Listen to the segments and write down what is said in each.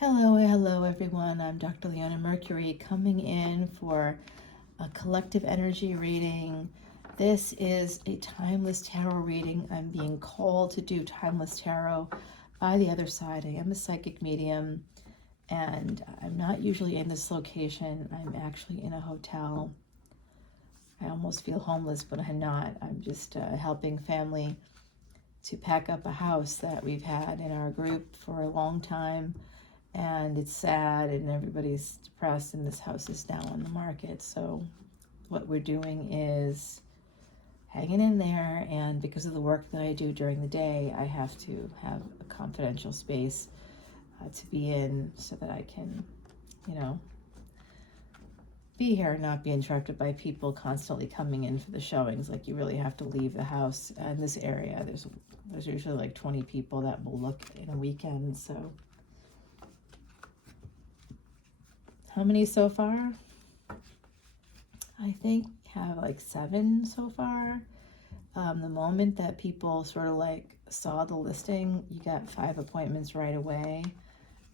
Hello everyone. I'm Dr. Leona Mercury coming in for a collective energy reading. This is a timeless tarot reading. I'm being called to do timeless tarot by the other side. I am a psychic medium and I'm not usually in this location. I'm actually in a hotel. I almost feel homeless, but I'm not. I'm just helping family to pack up a house that we've had in our group for a long time. And it's sad and everybody's depressed and this house is now on the market. So what we're doing is hanging in there, and because of the work that I do during the day, I have to have a confidential space to be in so that I can, be here and not be interrupted by people constantly coming in for the showings. Like, you really have to leave the house. In this area, there's usually like 20 people that will look in a weekend, so how many so far? I think have like 7 so far. The moment that people sort of like saw the listing, you got 5 appointments right away.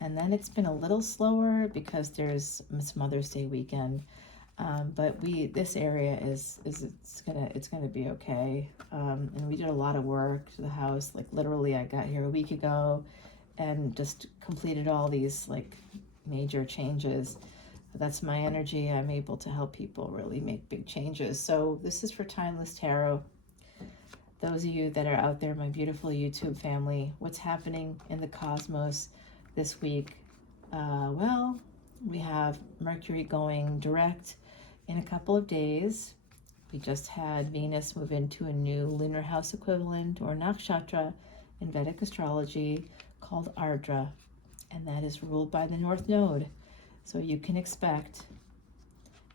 And then it's been a little slower because there's Mother's Day weekend. But this area is it's gonna be okay. And we did a lot of work to the house. Like, literally, I got here a week ago and just completed all these like major changes. That's my energy. I'm able to help people really make big changes. So this is for Timeless Tarot. Those of you that are out there, my beautiful YouTube family, what's happening in the cosmos this week? Well, we have Mercury going direct in a couple of days. We just had Venus move into a new lunar house equivalent, or nakshatra, in Vedic astrology called Ardra, and that is ruled by the North Node. So you can expect,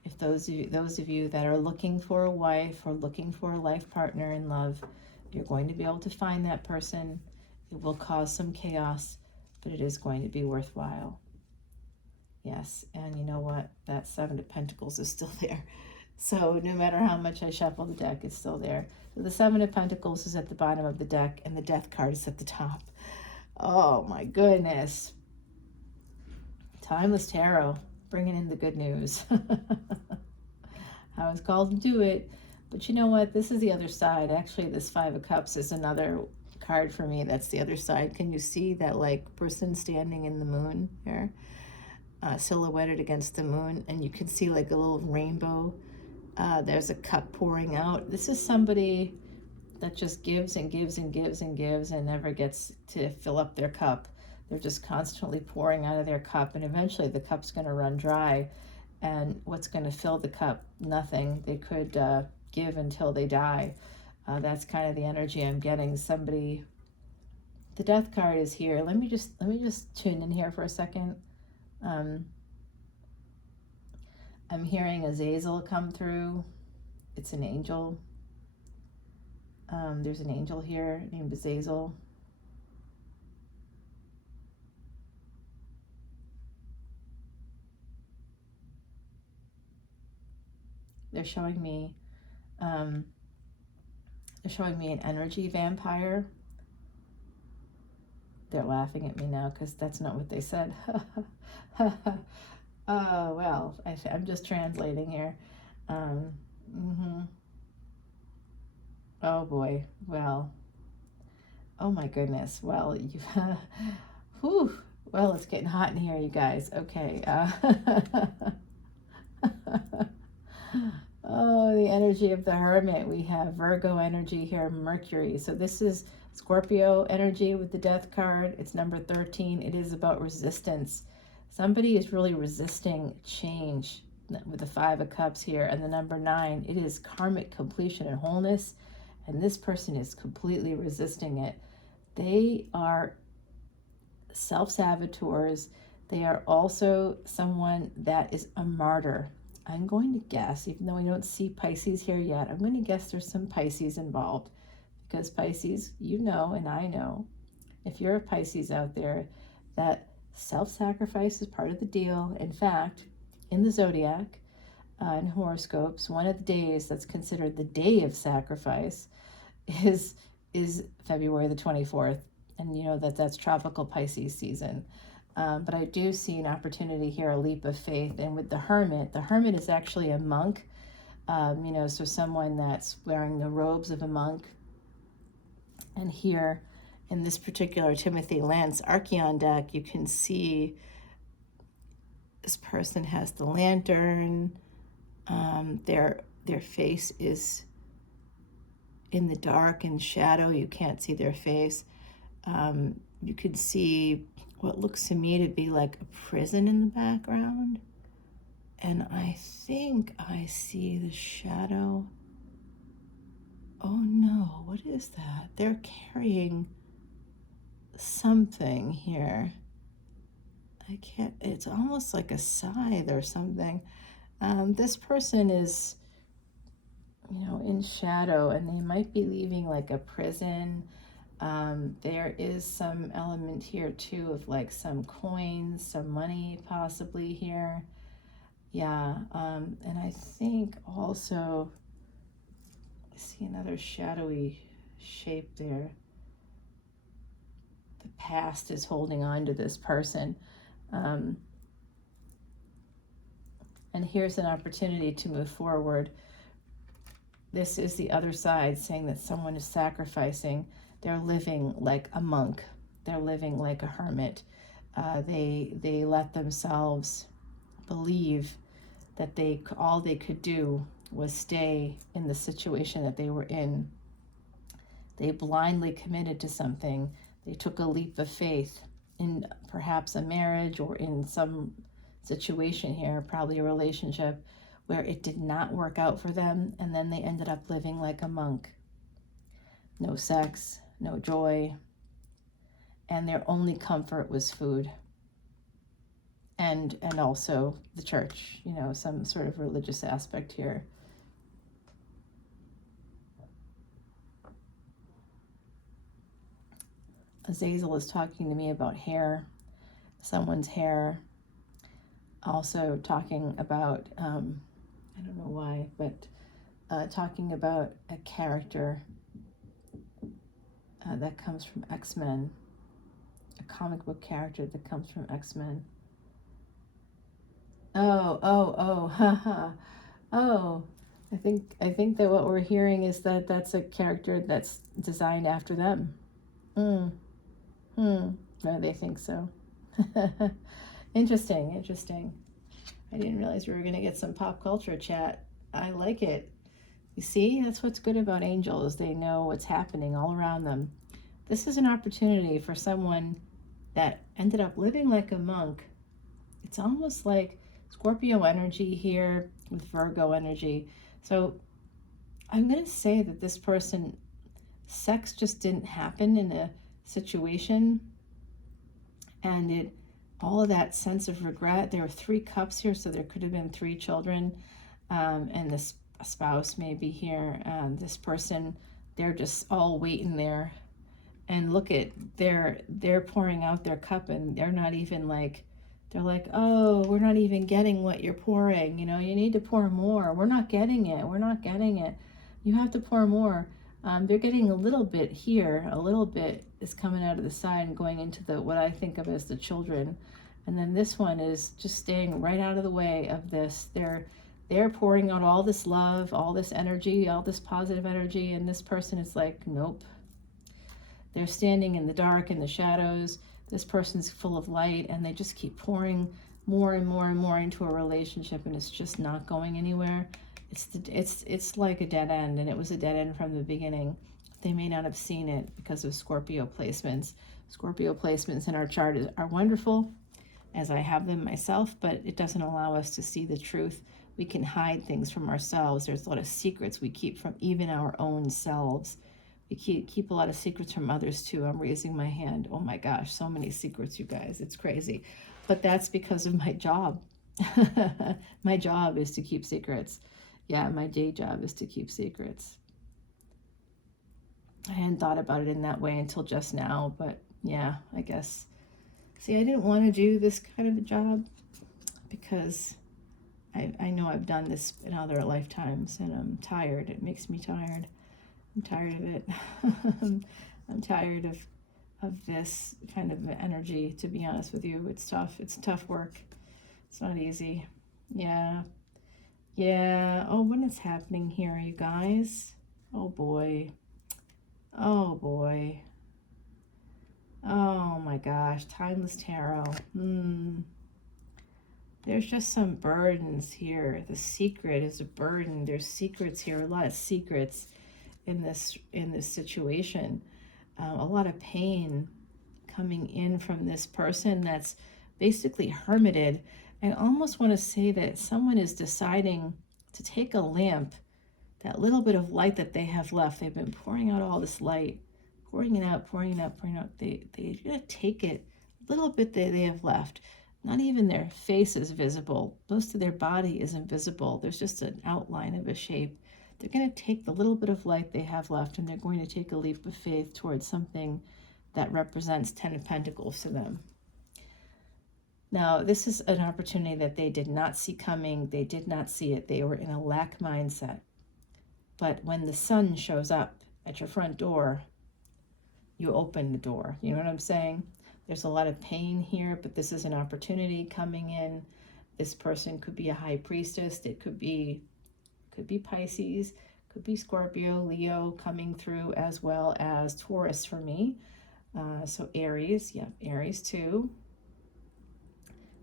if those of you that are looking for a wife or looking for a life partner in love, you're going to be able to find that person. It will cause some chaos, but it is going to be worthwhile. Yes, and you know what? That 7 of Pentacles is still there. So no matter how much I shuffle the deck, it's still there. So the 7 of Pentacles is at the bottom of the deck, and the Death card is at the top. Oh my goodness. Timeless Tarot, bringing in the good news. I was called to do it, but you know what? This is the other side. Actually, this 5 of Cups is another card for me. That's the other side. Can you see that like person standing in the moon here, silhouetted against the moon, and you can see like a little rainbow. There's a cup pouring out. This is somebody that just gives and gives and gives and gives and never gets to fill up their cup. They're just constantly pouring out of their cup, and eventually the cup's going to run dry. And what's going to fill the cup? Nothing. They could give until they die. That's kind of the energy I'm getting. Somebody, the Death card is here. Let me just tune in here for a second. I'm hearing Azazel come through. It's an angel. There's an angel here named Azazel. They're showing me an energy vampire. They're laughing at me now because that's not what they said. Oh, well, I'm just translating here. Oh boy. Well, oh my goodness. Well, whew. Well, it's getting hot in here, you guys. Okay. Oh, the energy of the Hermit. We have Virgo energy here, Mercury. So this is Scorpio energy with the Death card. It's number 13. It is about resistance. Somebody is really resisting change with the 5 of Cups here. And the number 9, it is karmic completion and wholeness. And this person is completely resisting it. They are self-saboteurs. They are also someone that is a martyr. I'm going to guess, even though I don't see Pisces here yet, I'm going to guess there's some Pisces involved, because Pisces, you know, and I know, if you're a Pisces out there, that self-sacrifice is part of the deal. In fact, in the zodiac, in horoscopes, one of the days that's considered the day of sacrifice is February the 24th. And you know that's tropical Pisces season. But I do see an opportunity here, a leap of faith. And with the hermit is actually a monk, so someone that's wearing the robes of a monk. And here in this particular Timothy Lance Archeon deck, you can see this person has the lantern. Their face is in the dark and shadow. You can't see their face. You could see what looks to me to be like a prison in the background. And I think I see the shadow. Oh no, what is that? They're carrying something here. I can't, it's almost like a scythe or something. This person is, in shadow, and they might be leaving like a prison. There is some element here too of like some coins, some money possibly here. Yeah, and I think also I see another shadowy shape there. The past is holding on to this person. And here's an opportunity to move forward. This is the other side saying that someone is sacrificing. They're living like a monk. They're living like a hermit. They let themselves believe that all they could do was stay in the situation that they were in. They blindly committed to something. They took a leap of faith in perhaps a marriage or in some situation here, probably a relationship, where it did not work out for them, and then they ended up living like a monk. No sex, no joy, and their only comfort was food. And also the church, some sort of religious aspect here. Azazel is talking to me about hair, someone's hair. Also talking about, I don't know why, but talking about a character that comes from X-Men, a comic book character that comes from X-Men. Haha. Oh, I think that what we're hearing is that that's a character that's designed after them. No, they think so. Interesting. I didn't realize we were going to get some pop culture chat. I like it. You see, that's what's good about angels. They know what's happening all around them. This is an opportunity for someone that ended up living like a monk. It's almost like Scorpio energy here with Virgo energy. So I'm going to say that this person, sex just didn't happen in a situation, and all of that sense of regret. There were 3 cups here, so there could have been 3 children, and this spouse may be here. This person, they're just all waiting there, and look at, they're pouring out their cup, and they're not even like, they're like, oh, we're not even getting what you're pouring. You need to pour more. We're not getting it. You have to pour more. They're getting a little bit here. A little bit is coming out of the side and going into what I think of as the children. And then this one is just staying right out of the way of this. They're pouring out all this love, all this energy, all this positive energy. And this person is like, nope. They're standing in the dark, in the shadows. This person's full of light, and they just keep pouring more and more and more into a relationship, and it's just not going anywhere. It's like a dead end, and it was a dead end from the beginning. They may not have seen it because of Scorpio placements. Scorpio placements in our chart are wonderful, as I have them myself, but it doesn't allow us to see the truth. We can hide things from ourselves. There's a lot of secrets we keep from even our own selves. We keep a lot of secrets from others too. I'm raising my hand. Oh my gosh, so many secrets, you guys. It's crazy. But that's because of my job. My job is to keep secrets. Yeah, my day job is to keep secrets. I hadn't thought about it in that way until just now, but yeah, I guess. See, I didn't want to do this kind of a job because I know I've done this in other lifetimes, and I'm tired. It makes me tired. I'm tired of it. I'm tired of of this kind of energy, to be honest with you. It's tough. It's tough work. It's not easy. Yeah. Yeah. Oh, what is happening here, you guys? Oh boy. Oh boy. Oh my gosh. Timeless Tarot. There's just some burdens here. The secret is a burden. There's secrets here. A lot of secrets in this situation. A lot of pain coming in from this person that's basically hermited. I almost want to say that someone is deciding to take a lamp, that little bit of light that they have left. They've been pouring out all this light, pouring it out, pouring it out, pouring it out. They're going to take it, a little bit that they have left. Not even their face is visible. Most of their body isn't visible. There's just an outline of a shape. They're going to take the little bit of light they have left, and they're going to take a leap of faith towards something that represents 10 of Pentacles to them. Now, this is an opportunity that they did not see coming. They did not see it. They were in a lack mindset. But when the sun shows up at your front door, you open the door. You know what I'm saying? There's a lot of pain here, but this is an opportunity coming in. This person could be a high priestess. It could be Pisces, could be Scorpio, Leo coming through, as well as Taurus for me. So Aries, yeah, Aries too.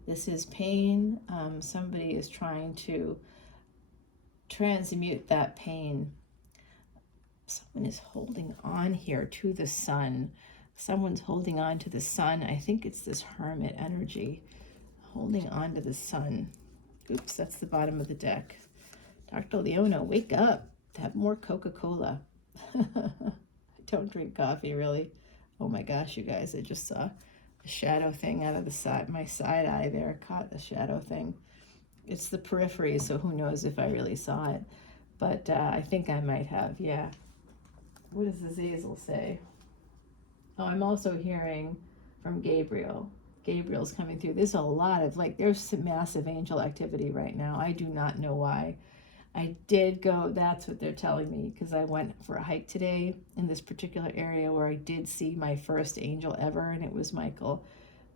This is pain. Somebody is trying to transmute that pain. Someone is holding on here to the sun. Someone's holding on to the sun. I think it's this hermit energy holding on to the sun. Oops, that's the bottom of the deck. Dr. Leona, wake up. Have more Coca-Cola. I don't drink coffee, really. Oh my gosh, you guys, I just saw a shadow thing out of the side, my side eye there, caught the shadow thing. It's the periphery, so who knows if I really saw it. But I think I might have, yeah. What does Azazel say? Oh, I'm also hearing from Gabriel. Gabriel's coming through. There's a lot of, there's some massive angel activity right now. I do not know why. I did go, that's what they're telling me, because I went for a hike today in this particular area where I did see my first angel ever, and it was Michael.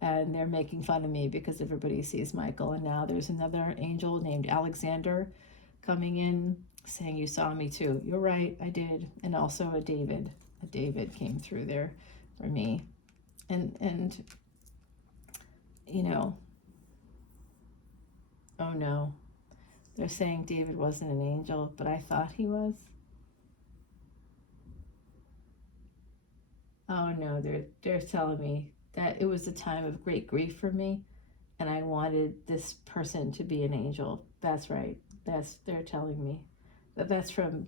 And they're making fun of me because everybody sees Michael. And now there's another angel named Alexander coming in saying, you saw me too. You're right, I did. And also a David. A David came through there for me. And you know, oh no. They're saying David wasn't an angel, but I thought he was. Oh no, they're telling me that it was a time of great grief for me, and I wanted this person to be an angel. That's right. They're telling me. That's from,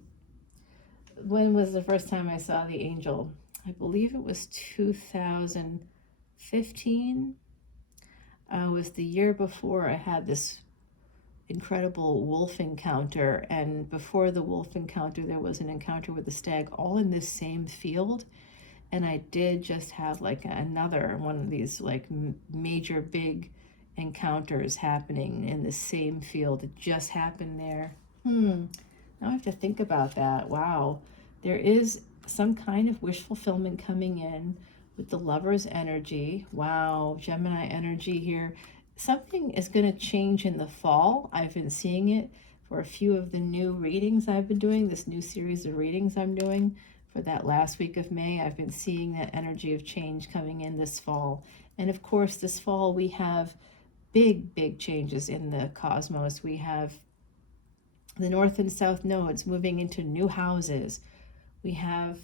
when was the first time I saw the angel? I believe it was 2015. Was the year before I had this incredible wolf encounter, and before the wolf encounter there was an encounter with the stag, all in this same field. And I did just have another one of these major big encounters happening in the same field. It just happened there. Now I have to think about that. Wow, there is some kind of wish fulfillment coming in with the Lover's energy. Wow, Gemini energy here. Something is going to change in the fall. I've been seeing it for a few of the new readings I've been doing, this new series of readings I'm doing for that last week of May. I've been seeing that energy of change coming in this fall. And of course, this fall we have big changes in the cosmos. We have the North and South nodes moving into new houses. We have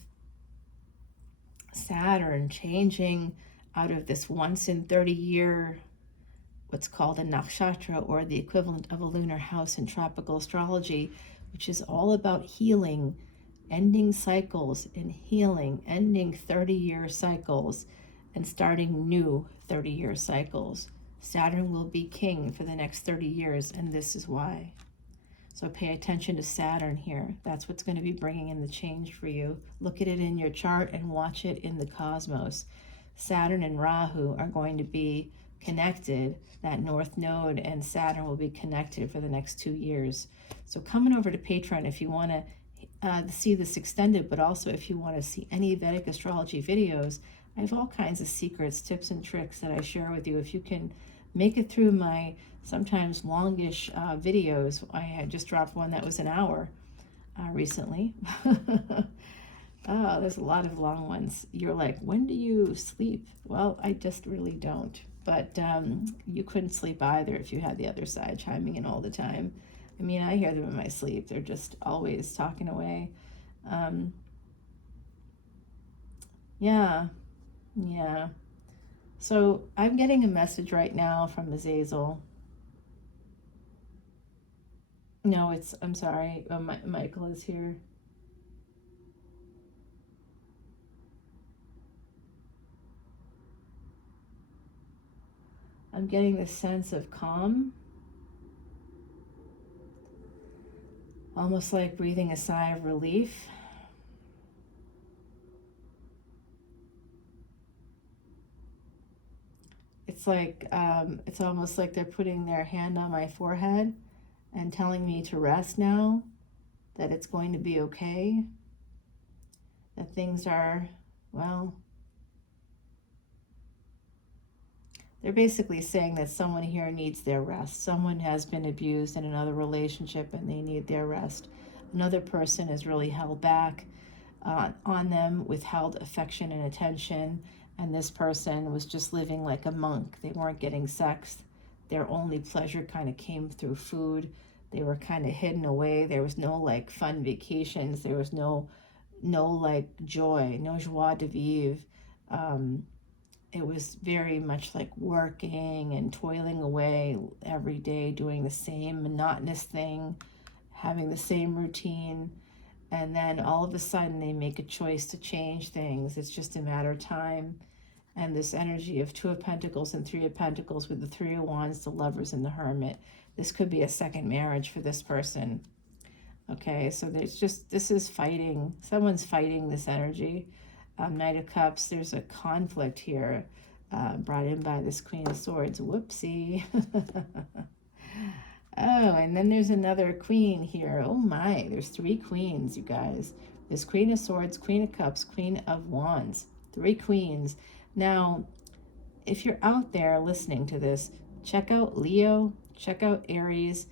Saturn changing out of this once in 30 year, what's called a nakshatra, or the equivalent of a lunar house in tropical astrology, which is all about healing, ending cycles and healing, ending 30-year cycles and starting new 30-year cycles. Saturn will be king for the next 30 years, and this is why. So pay attention to Saturn here. That's what's going to be bringing in the change for you. Look at it in your chart and watch it in the cosmos. Saturn and Rahu are going to be connected. That North Node and Saturn will be connected for the next 2 years. So coming over to Patreon if you want to see this extended, but also if you want to see any Vedic astrology videos, I have all kinds of secrets, tips, and tricks that I share with you. If you can make it through my sometimes longish videos, I had just dropped one that was an hour recently. Oh, there's a lot of long ones. You're like, when do you sleep? Well, I just really don't. But you couldn't sleep either if you had the other side chiming in all the time. I mean, I hear them in my sleep. They're just always talking away. Yeah, yeah. So I'm getting a message right now from Azazel. No, I'm sorry, Michael is here. I'm getting this sense of calm, almost like breathing a sigh of relief. It's like, it's almost like they're putting their hand on my forehead and telling me to rest now, that it's going to be okay, that things are, well, they're basically saying that someone here needs their rest. Someone has been abused in another relationship and they need their rest. Another person is really held back on them, withheld affection and attention, and this person was just living like a monk. They weren't getting sex. Their only pleasure kind of came through food. They were kind of hidden away. There was no like fun vacations. There was no like joy, no joie de vivre. It was very much like working and toiling away every day, doing the same monotonous thing, having the same routine. And then all of a sudden they make a choice to change things. It's just a matter of time. And this energy of Two of Pentacles and Three of Pentacles with the Three of Wands, the Lovers, and the Hermit. This could be a second marriage for this person. Okay, so this is fighting. Someone's fighting this energy. Knight of Cups, there's a conflict here brought in by this Queen of Swords. Whoopsie. Oh, and then there's another queen here. Oh my, there's three queens, you guys. There's Queen of Swords, Queen of Cups, Queen of Wands. Three queens. Now, if you're out there listening to this, check out Leo, check out Aries,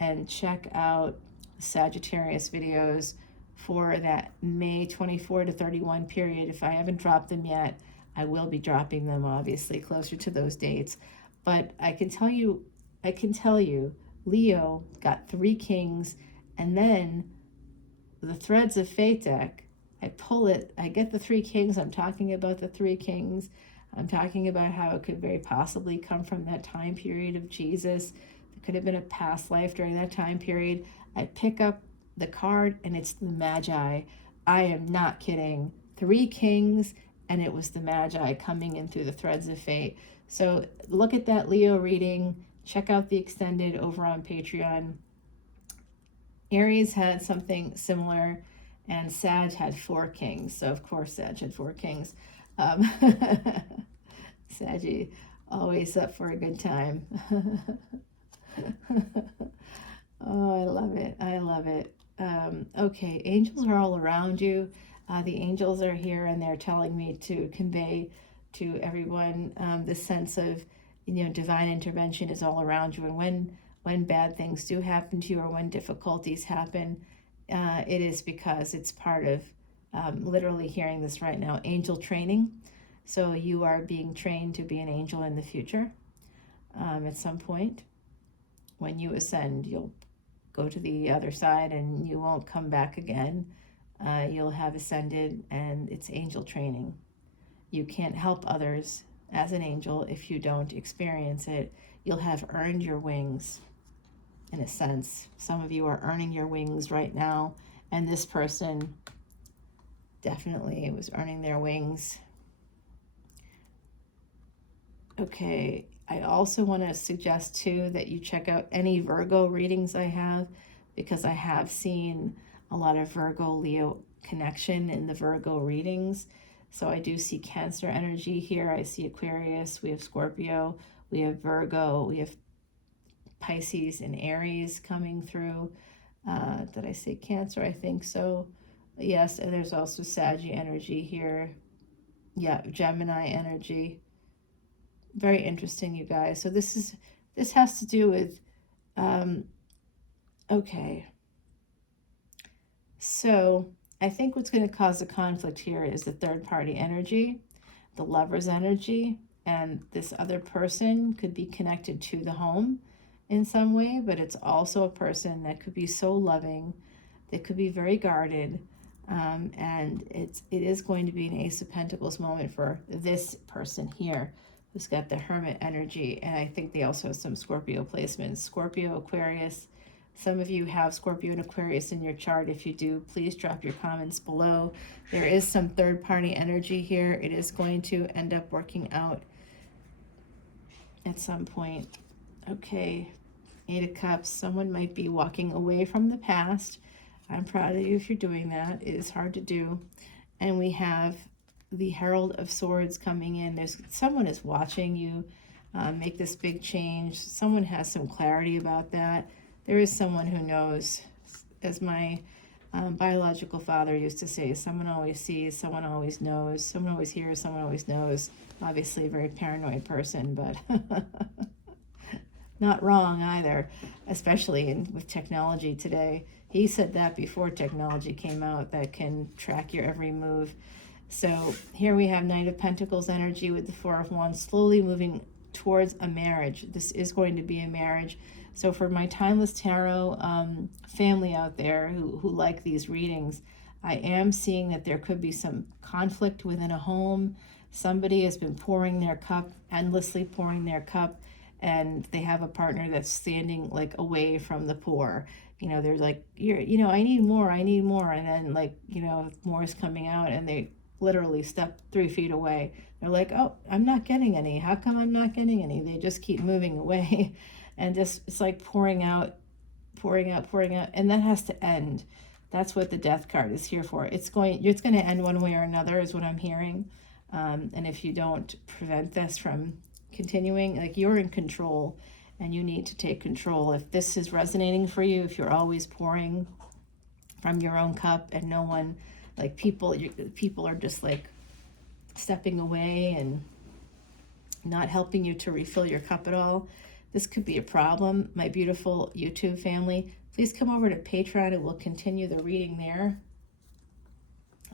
and check out Sagittarius videos for that May 24 to 31 period. If I haven't dropped them yet, I will be dropping them obviously closer to those dates. But I can tell you, Leo got three kings, and then the Threads of Fate deck, I pull it, I get the three kings, I'm talking about the three kings, I'm talking about how it could very possibly come from that time period of Jesus. It could have been a past life during that time period. I pick up the card and it's the Magi. I am not kidding. Three kings, and it was the Magi coming in through the Threads of Fate. So look at that Leo reading. Check out the extended over on Patreon. Aries had something similar, and Sag had four kings. So, of course, Sag had four kings. Saggy, always up for a good time. Oh, I love it. I love it. Okay, angels are all around you. The angels are here, and they're telling me to convey to everyone the sense of, divine intervention is all around you. And when bad things do happen to you, or when difficulties happen, it is because it's part of, literally hearing this right now, angel training. So you are being trained to be an angel in the future. At some point, when you ascend, you'll go to the other side and you won't come back again. You'll have ascended, and it's angel training. You can't help others as an angel if you don't experience it. You'll have earned your wings, in a sense. Some of you are earning your wings right now, and this person definitely was earning their wings. Okay, I also want to suggest too that you check out any Virgo readings I have, because I have seen a lot of Virgo Leo connection in the Virgo readings. So I do see Cancer energy here. I see Aquarius, we have Scorpio, we have Virgo, we have Pisces and Aries coming through. Did I say Cancer? I think so. Yes, and there's also Saggy energy here. Yeah, Gemini energy. Very interesting, you guys. So this has to do with, okay. So I think what's going to cause a conflict here is the third party energy, the lover's energy, and this other person could be connected to the home in some way, but it's also a person that could be so loving, that could be very guarded, and it is going to be an Ace of Pentacles moment for this person here who's got the Hermit energy, and I think they also have some Scorpio placements. Scorpio, Aquarius. Some of you have Scorpio and Aquarius in your chart. If you do, please drop your comments below. There is some third-party energy here. It is going to end up working out at some point. Okay, Eight of Cups. Someone might be walking away from the past. I'm proud of you if you're doing that. It is hard to do. And we have the Herald of Swords coming in. There's someone is watching you make this big change. Someone has some clarity about that. There is someone who knows, as my biological father used to say, someone always sees, someone always knows, someone always hears, someone always knows. Obviously a very paranoid person, but not wrong either, especially with technology today. He said that before technology came out that can track your every move. So here we have Knight of Pentacles energy with the Four of Wands slowly moving towards a marriage. This is going to be a marriage. So for my Timeless Tarot family out there who like these readings, I am seeing that there could be some conflict within a home. Somebody has been pouring their cup, endlessly pouring their cup, and they have a partner that's standing like away from the pour. You know, they're like, I need more, and then like, more is coming out, and they literally step 3 feet away. They're like, oh, I'm not getting any. How come I'm not getting any? They just keep moving away. And just, it's like pouring out, and that has to end. That's what the Death card is here for. It's going to end one way or another, is what I'm hearing. And if you don't prevent this from continuing, like, you're in control, and you need to take control. If this is resonating for you, if you're always pouring from your own cup and no one, like, people are just like stepping away and not helping you to refill your cup at all, this could be a problem. My beautiful YouTube family, please come over to Patreon and we'll continue the reading there.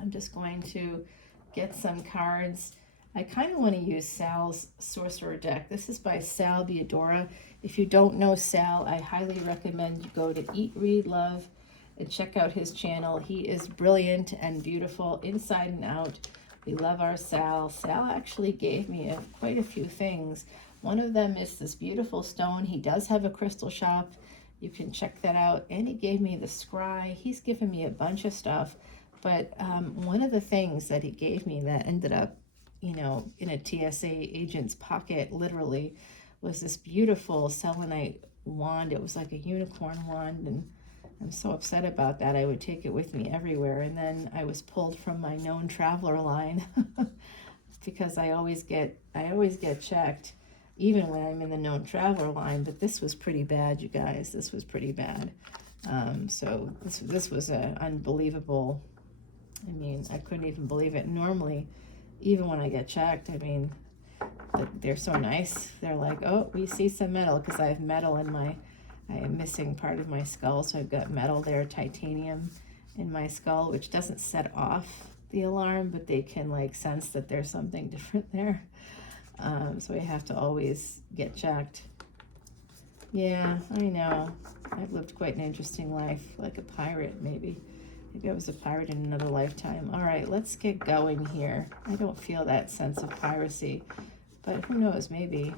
I'm just going to get some cards. I kind of want to use Sal's Sorcerer deck. This is by Sal Biodora. If you don't know Sal, I highly recommend you go to Eat, Read, Love and check out his channel. He is brilliant and beautiful inside and out. We love our Sal. Sal actually gave me quite a few things. One of them is this beautiful stone. He does have a crystal shop. You can check that out. And he gave me the scry. He's given me a bunch of stuff. But one of the things that he gave me that ended up, in a TSA agent's pocket, literally, was this beautiful selenite wand. It was like a unicorn wand, and I'm so upset about that. I would take it with me everywhere. And then I was pulled from my known traveler line because I always get checked, even when I'm in the known traveler line. But this was pretty bad, you guys. This was pretty bad. So this was an unbelievable. I mean, I couldn't even believe it. Normally, even when I get checked, I mean, they're so nice. They're like, oh, we see some metal, because I have metal in I am missing part of my skull, so I've got metal there, titanium in my skull, which doesn't set off the alarm, but they can like sense that there's something different there. So I have to always get checked. Yeah, I know. I've lived quite an interesting life, like a pirate, maybe. Maybe I was a pirate in another lifetime. All right, let's get going here. I don't feel that sense of piracy, but who knows, maybe.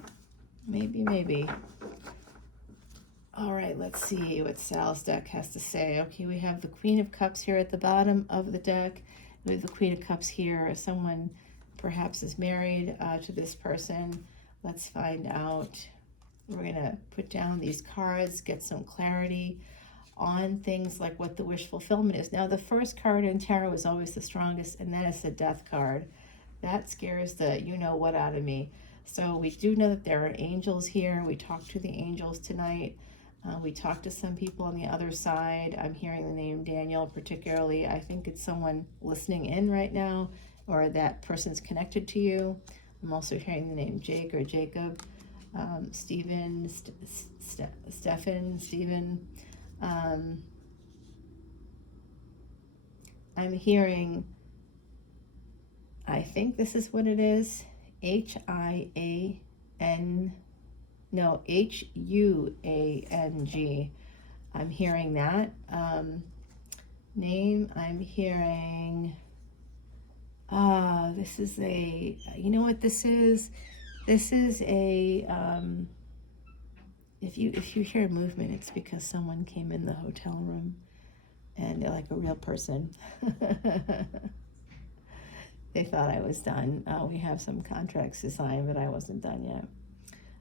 All right, let's see what Sal's deck has to say. Okay, we have the Queen of Cups here at the bottom of the deck. We have the Queen of Cups here. Someone perhaps is married to this person. Let's find out. We're going to put down these cards, get some clarity on things like what the wish fulfillment is. Now, the first card in tarot is always the strongest, and that is the Death card. That scares the you-know-what out of me. So we do know that there are angels here. We talked to the angels tonight. We talked to some people on the other side. I'm hearing the name Daniel particularly. I think it's someone listening in right now. or that person's connected to you. I'm also hearing the name Jake or Jacob, Stephen, Stephen, Stephen. I'm hearing, I think this is what it is, Huang. I'm hearing that. Name, I'm hearing, this is a, you know what this is? This is a, if you hear movement, it's because someone came in the hotel room and they're like a real person. They thought I was done. We have some contracts to sign, but I wasn't done yet.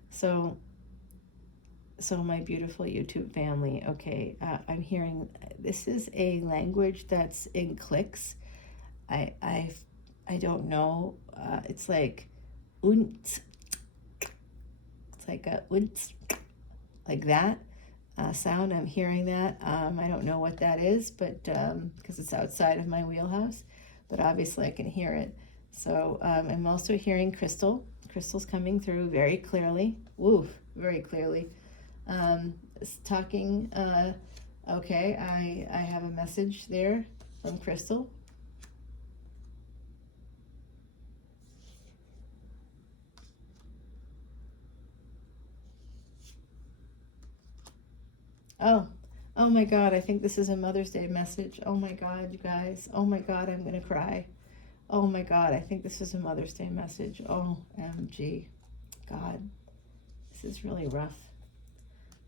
So my beautiful YouTube family, okay, I'm hearing, this is a language that's in clicks. I don't know. It's like unt. It's like a unt, like that sound. I'm hearing that. I don't know what that is, but because it's outside of my wheelhouse. But obviously I can hear it. So I'm also hearing crystal. Crystal's coming through very clearly. Woof, very clearly. Talking, okay, I have a message there from Crystal. Oh my God, I think this is a Mother's Day message. Oh my God, you guys. Oh my God, I'm gonna cry. Oh my God, I think this is a Mother's Day message. OMG. God, this is really rough.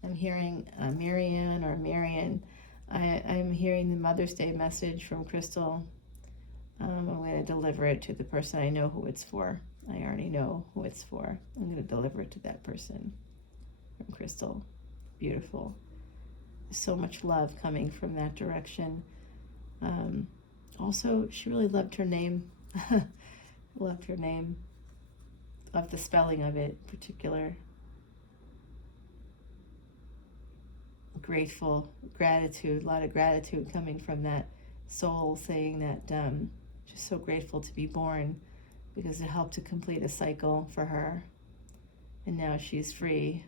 I'm hearing Marianne or Marian. I'm hearing the Mother's Day message from Crystal. I'm going to deliver it to the person I know who it's for. I already know who it's for. I'm going to deliver it to that person from Crystal. Beautiful. There's so much love coming from that direction. Also, she really loved her name. Loved her name. Loved the spelling of it in particular. Grateful, gratitude, a lot of gratitude coming from that soul, saying that just so grateful to be born because it helped to complete a cycle for her, and now she's free.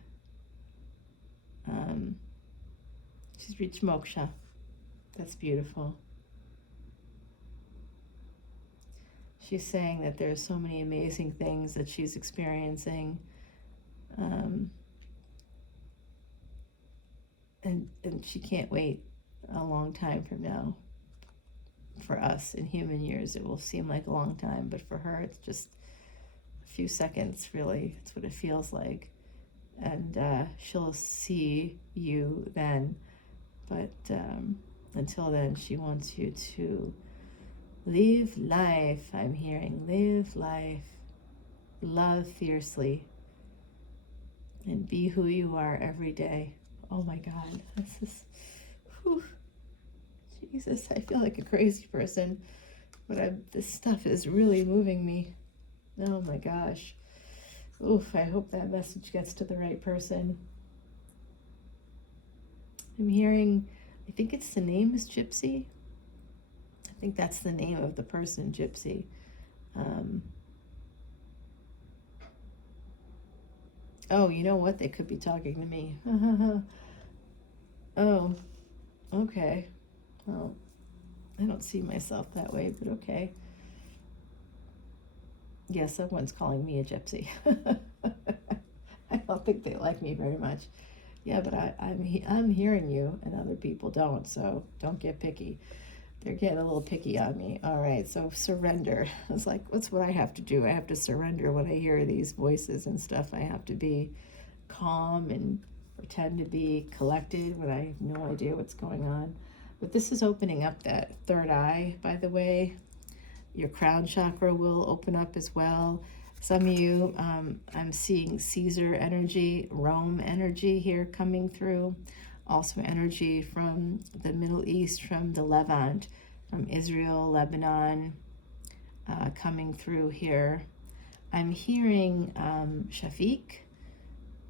She's reached moksha. That's beautiful. She's saying that there's so many amazing things that she's experiencing, and she can't wait a long time from now. For us in human years, it will seem like a long time, but for her, it's just a few seconds, really. It's what it feels like. And she'll see you then. But until then, she wants you to live life. I'm hearing live life, love fiercely, and be who you are every day. Oh my God, this is, whew. Jesus, I feel like a crazy person, but this stuff is really moving me. Oh my gosh. Oof, I hope that message gets to the right person. I'm hearing, I think it's the name is Gypsy. I think that's the name of the person, Gypsy. Oh, you know what? They could be talking to me. Oh, okay. Well, I don't see myself that way, but okay. Yeah, someone's calling me a gypsy. I don't think they like me very much. Yeah, but I'm hearing you, and other people don't, so don't get picky. They're getting a little picky on me. All right, so surrender. It's like, what's what I have to do? I have to surrender when I hear these voices and stuff. I have to be calm and pretend to be collected when I have no idea what's going on. But this is opening up that third eye, by the way. Your crown chakra will open up as well. Some of you, I'm seeing Caesar energy, Rome energy here coming through. Also energy from the Middle East, from the Levant, from Israel, Lebanon, coming through here. I'm hearing Shafiq.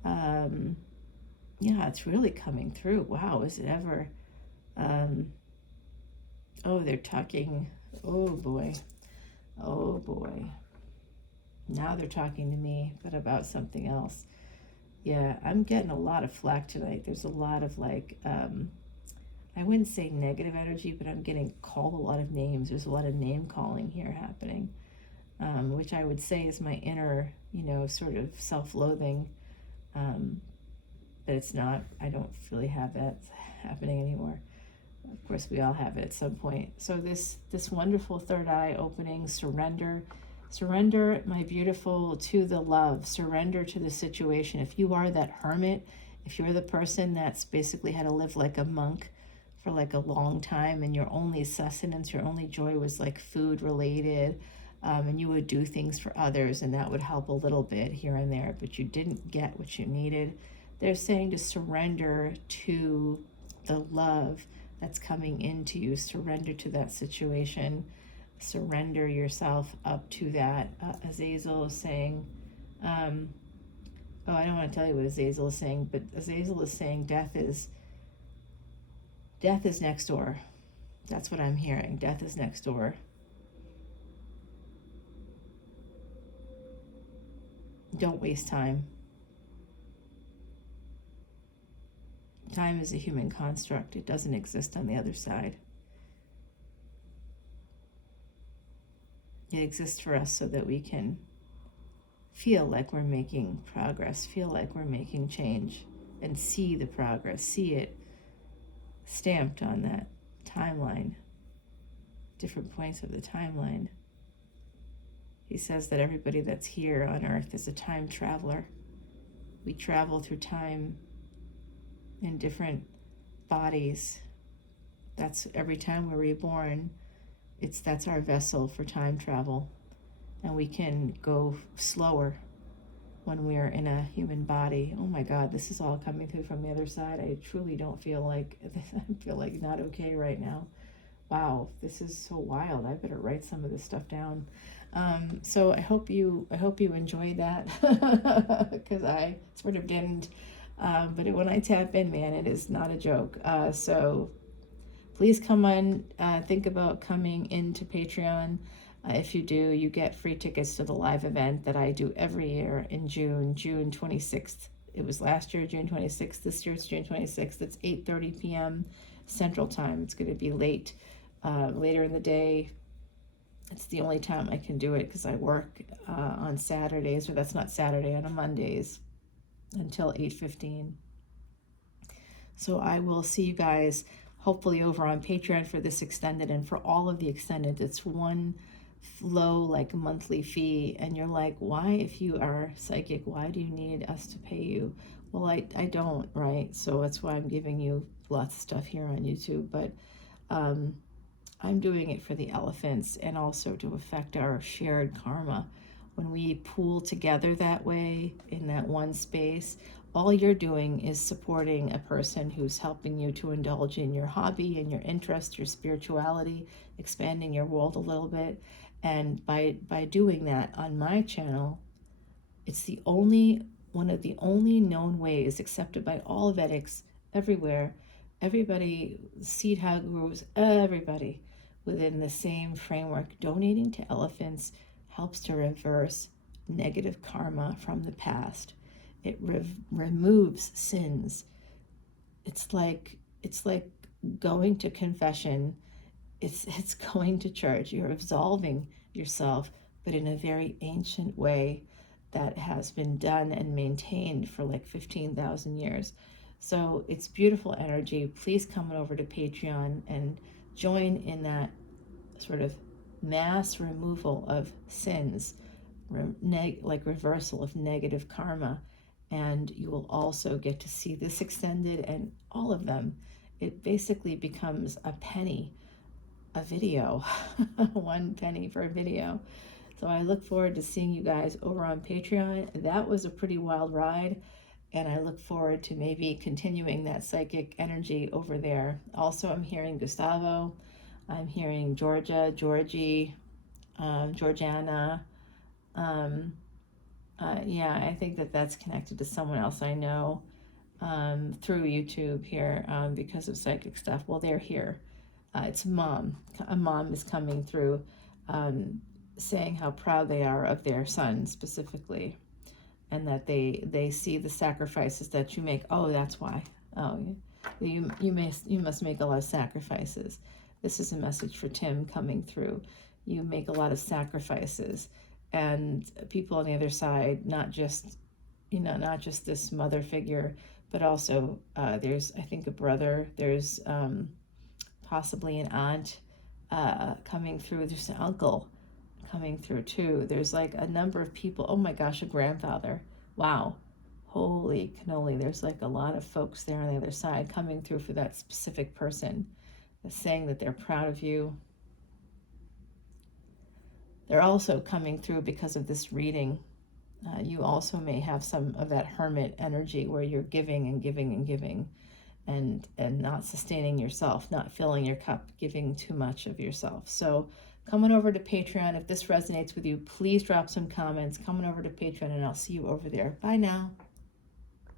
Yeah, it's really coming through. Wow, is it ever? Oh, they're talking. Oh boy. Oh boy. Now they're talking to me, but about something else. Yeah, I'm getting a lot of flack tonight. There's a lot of like, I wouldn't say negative energy, but I'm getting called a lot of names. There's a lot of name calling here happening, which I would say is my inner, sort of self-loathing. But it's not. I don't really have that happening anymore. Of course, we all have it at some point. So this wonderful third eye opening, surrender, my beautiful, to the love. Surrender to the situation. If you are that hermit, if you're the person that's basically had to live like a monk for like a long time, and your only sustenance, your only joy was like food related, and you would do things for others, and that would help a little bit here and there, but you didn't get what you needed. They're saying to surrender to the love that's coming into you. Surrender to that situation. Surrender yourself up to that. Azazel is saying, I don't want to tell you what Azazel is saying, but Azazel is saying death is next door. That's what I'm hearing. Death is next door. Don't waste time. Time is a human construct. It doesn't exist on the other side. It exists for us so that we can feel like we're making progress, feel like we're making change, and see the progress, see it stamped on that timeline, different points of the timeline. He says that everybody that's here on Earth is a time traveler. We travel through time in different bodies. That's every time we're reborn, that's our vessel for time travel. And we can go slower when we're in a human body. Oh my God, this is all coming through from the other side. I truly don't feel like, I feel like not okay right now. Wow, this is so wild. I better write some of this stuff down. So I hope you enjoyed that, because I sort of didn't. But when I tap in, man, it is not a joke. So please come on, think about coming into Patreon. If you do, you get free tickets to the live event that I do every year in June 26th. It was last year, June 26th. This year it's June 26th. It's 8:30 p.m. Central Time. It's going to be later in the day. It's the only time I can do it because I work on Saturdays, or that's not Saturday, on Mondays until 8:15. So I will see you guys hopefully over on Patreon for this extended, and for all of the extended. It's one low like monthly fee, and you're like, why, if you are psychic, why do you need us to pay you? Well, I don't, right? So that's why I'm giving you lots of stuff here on YouTube, but I'm doing it for the elephants, and also to affect our shared karma. When we pool together that way in that one space, all you're doing is supporting a person who's helping you to indulge in your hobby and your interest, your spirituality, expanding your world a little bit. And by doing that on my channel, it's one of the only known ways, accepted by all Vedics everywhere, everybody, seed gurus, everybody within the same framework. Donating to elephants helps to reverse negative karma from the past. It removes sins. It's like going to confession. It's going to church. You're absolving yourself, but in a very ancient way that has been done and maintained for like 15,000 years. So it's beautiful energy. Please come over to Patreon and join in that sort of mass removal of sins, like reversal of negative karma. And you will also get to see this extended and all of them. It basically becomes a penny a video, 1 penny for a video. So I look forward to seeing you guys over on Patreon. That was a pretty wild ride, and I look forward to maybe continuing that psychic energy over there. Also, I'm hearing Gustavo, I'm hearing Georgia, Georgie, Georgiana. Yeah, I think that's connected to someone else I know through YouTube here because of psychic stuff. Well, they're here. It's mom. A mom is coming through. saying how proud they are of their son specifically, and that they see the sacrifices that you make. Oh, that's why. Oh, you must make a lot of sacrifices. This is a message for Tim coming through. You make a lot of sacrifices, and people on the other side, not just this mother figure, but also there's, I think, a brother. There's possibly an aunt coming through. There's an uncle coming through too. There's like a number of people. Oh my gosh, a grandfather. Wow. Holy cannoli. There's like a lot of folks there on the other side coming through for that specific person, saying that they're proud of you. They're also coming through because of this reading. You also may have some of that hermit energy where you're giving and giving and giving, and not sustaining yourself, not filling your cup, giving too much of yourself. So come on over to Patreon. If this resonates with you, please drop some comments. Come on over to Patreon, and I'll see you over there. Bye now.